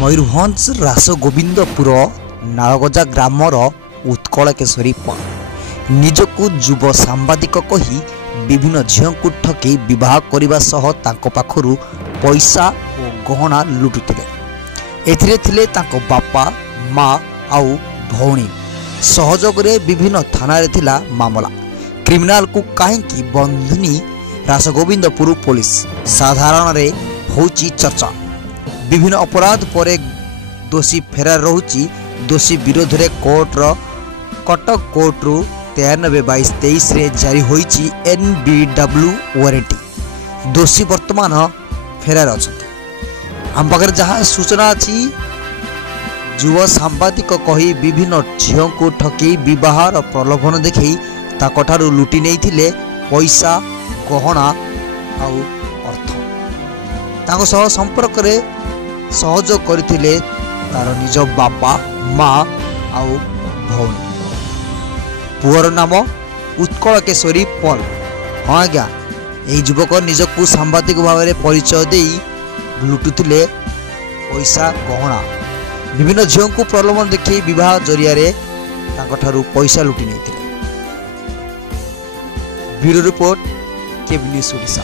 Mayurbhanj Rasgovindpur नालगजा grammar Utkal Keshari पाल निजकु युव सांबादिक कही विभिन्न झील को ठकी विवाह करने सह तांको पाखरु पैसा और गहना लुटुतिले। एथिरे थिले तांको बापा माँ आउ भौणी सहयोग रे विभिन्न थाना रे थिला मामला। क्रिमिनाल को काहेकि बंधनी रासगोविंदपुर पुलिस साधारण रे होची चर्चा। विभिन्न अपराध पर दोषी फेरार रहुची। दोषी विरोध में कटक कोर्ट रु 93/22/23 रे जारी होईची NBW वारंटी। दोषी वर्तमान फेरार अछंती। हम पाखरे जहाँ सूचना अच्छी युव सांबादिक कही विभिन्न झील को ठकी विवाहर प्रलोभन देखी ताकठारु लुटी नहीं पैसा गहना आउ अर्थ। ताको सह संपर्क रे सहयोग करथिले तार निज बापा माँ आउ भौणी। पुअर नाम उत्कल केशरी पल। हाँ आज्ञा यही युवक निजकु सांबादिक भाव में परिचय दे लुटुथिले पैसा गहना। विभिन्न झील को प्रलोभन देखी विवाह जरिया पैसा लुटि नहीं। ब्यूरो रिपोर्ट केबी न्यूज ओडिशा।